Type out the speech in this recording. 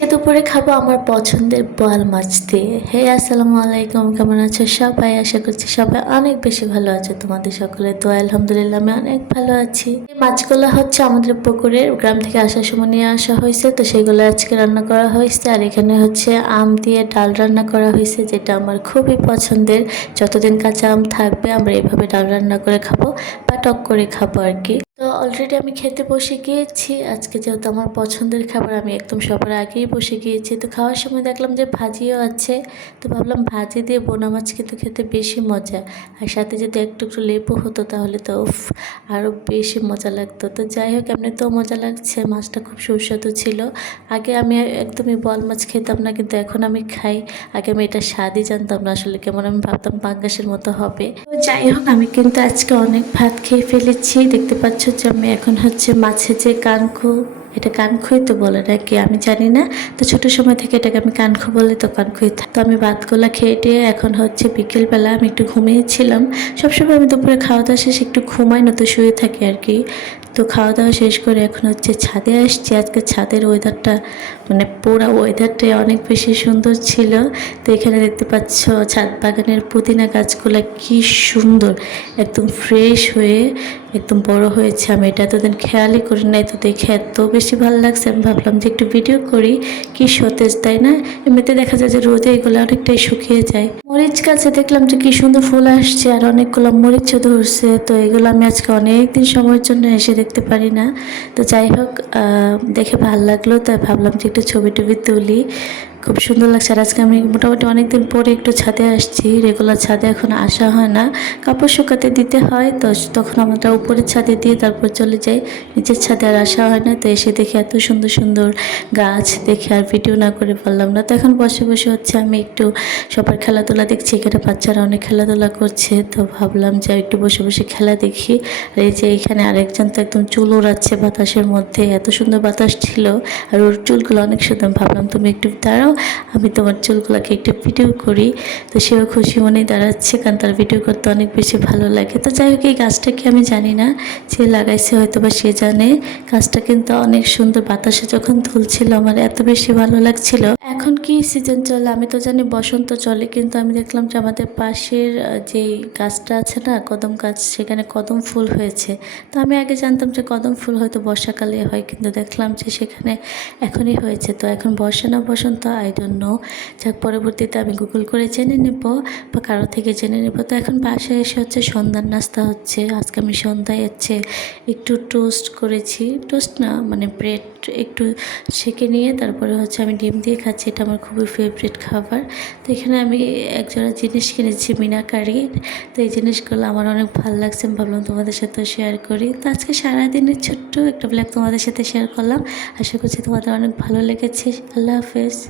আজকে দুপুরে খাব আমার পছন্দের বোয়াল মাছ দিয়ে। হে আসসালামু আলাইকুম, কেমন আছো সবাই? আশা করছি সবাই অনেক বেশি ভালো আছে। তোমাদের সকলে তো আলহামদুলিল্লাহ, আমি অনেক ভালো আছি। মাছগুলো হচ্ছে আমাদের পুকুরের গ্রাম থেকে আসার সময় নিয়ে আসা হয়েছে। তো সেগুলো আজকে রান্না করা হয়েছে। আর এখানে হচ্ছে আম দিয়ে ডাল রান্না করা হয়েছে, যেটা আমার খুবই পছন্দের। যতদিন কাঁচা আম থাকবে, আমরা এইভাবে ডাল রান্না করে খাব বা টক করে খাব আর কি। তো অলরেডি আমি খেতে বসে গিয়েছি। আজকে যেহেতু আমার পছন্দের খাবার, আমি একদম সবার আগেই গিয়েছি। তো খাওয়ার সময় দেখলাম যে ভাজিও আছে। তো ভাবলাম ভাজি দিয়ে বোনা মাছ কিন্তু খেতে বেশি মজা। আর সাথে যদি একটু একটু লেবু হতো তাহলে তো আরও বেশি মজা লাগতো। তো যাই হোক এমনি তো মজা লাগছে। মাছটা খুব সুস্বাদু ছিল। আগে আমি একদমই বল মাছ খেতাম না, কিন্তু এখন আমি খাই। আগে আমি এটা স্বাদই জানতাম না আসলে, কেমন আমি ভাবতাম পাঙ্গাসের মতো হবে। তো যাই হোক, আমি কিন্তু আজকে অনেক ভাত খেয়ে ফেলেছি। দেখতে পাচ্ছ যে আমি এখন হচ্ছে মাছের যে কানকু এটা কানখুই তো বলে নাকি আমি জানি না। তো ছোট সময় থেকে এটাকে আমি কানখু বলে তো কানখুই তো আমি ভাতগুলা খেয়ে টেয়ে এখন হচ্ছে বিকেলবেলা আমি একটু ঘুমিয়েছিলাম। সবসময় আমি দুপুরে খাওয়া দাওয়া শেষে একটু ঘুমাই নতুন শুয়ে থাকি আর কি। তো খাওয়া দাওয়া শেষ করে এখন হচ্ছে ছাদে আসছি। আজকে ছাদের ওয়েদারটা মানে পুরো ওয়েদারটাই অনেক বেশি সুন্দর ছিল। তো এখানে দেখতে পাচ্ছ ছাদ বাগানের পুদিনা গাছগুলো কি সুন্দর, একদম ফ্রেশ হয়ে একদম বড় হয়েছে। আমি এটা এতদিন খেয়ালই করি নাই, তো দেখে এত বেশি ভালো লাগছে। আমি ভাবলাম যে একটু ভিডিও করি, কি সতেজ, তাই না? এমনিতে দেখা যায় যে রোদে এগুলো অনেকটাই শুকিয়ে যায়। মরিচ গাছে দেখলাম যে কি সুন্দর ফুল আসছে আর অনেকগুলো মরিচও ধরছে। তো এগুলো আমি আজকে অনেকদিন সময়ের জন্য এসে দেখতে পারি না। তো যাই হোক দেখে ভালো লাগল, তাই ভাবলাম যে একটু ছবি টবি তুলি। খুব সুন্দর লাগছে আর আজকে আমি মোটামুটি অনেকদিন পরে একটু ছাদে আসছি। রেগুলার ছাদে এখন আসা হয় না। কাপড় শুকাতে দিতে হয়, তো তখন আমরা উপরের ছাদে দিয়ে তারপর চলে যাই। নিচের ছাদে আর আসা হয় না, তো এসে দেখে এত সুন্দর সুন্দর গাছ দেখে আর ভিডিও না করে পারলাম না। তো এখন বসে বসে হচ্ছে আমি একটু সবার খেলাধুলা দেখছি, এখানে বাচ্চারা অনেক খেলাধুলা করছে, তো ভাবলাম যে একটু বসে বসে খেলা দেখি। আর এই যে এখানে আরেকজন তো একদম চুল ওড়াচ্ছে বাতাসের মধ্যে, এত সুন্দর বাতাস ছিল। আর ওর চুলগুলো অনেক সুন্দর, ভাবলাম তুমি একটু দাঁড়াও আমি তোমার চুলগুলোকে একটু ভিডিও করি। তো সেও খুশি মনেই দাঁড়াচ্ছে কারণ তার ভিডিও করতে অনেক বেশি ভালো লাগে। তো যাই হোক, এই গাছটা কি আমি জানি না। যে লাগাইছে হয়তো বা সে জানে। গাছটা কিন্তু অনেক সুন্দর বাতাসে যখন তুলছিল আমার এত বেশি ভালো লাগছিল। এখন কি সিজন চলে? আমি তো জানি বসন্ত চলে, কিন্তু আমি দেখলাম যে আমাদের পাশের যে গাছটা আছে না, কদম গাছ, সেখানে কদম ফুল হয়েছে। তো আমি আগে জানতাম যে কদম ফুল হয়তো বর্ষাকালে হয়, কিন্তু দেখলাম যে সেখানে এখনই হয়েছে। তো এখন বর্ষা না বসন্ত আই ডোন্ট নো যাক, পরবর্তীতে আমি গুগল করে জেনে নেব বা কারও থেকে জেনে নেব। তো এখন বাসায় এসে হচ্ছে সন্ধ্যার নাস্তা হচ্ছে। আজকে আমি সন্ধ্যায় হচ্ছে একটু টোস্ট করেছি। টোস্ট না মানে ব্রেড একটু সেকে নিয়ে তারপরে হচ্ছে আমি ডিম দিয়ে খাচ্ছি। এটা আমার খুবই ফেভারিট খাবার। তো এখানে আমি একজোড়া জিনিস কিনেছি মিনাকারির তো এই জিনিসগুলো আমার অনেক ভালো লাগছে। আমি ভাবলাম তোমাদের সাথে শেয়ার করি। তো আজকে সারাদিনের ছোট্ট একটা ব্ল্যাগ তোমাদের সাথে শেয়ার করলাম। আশা করছি তোমাদের অনেক ভালো লেগেছে। আল্লাহ হাফেজ।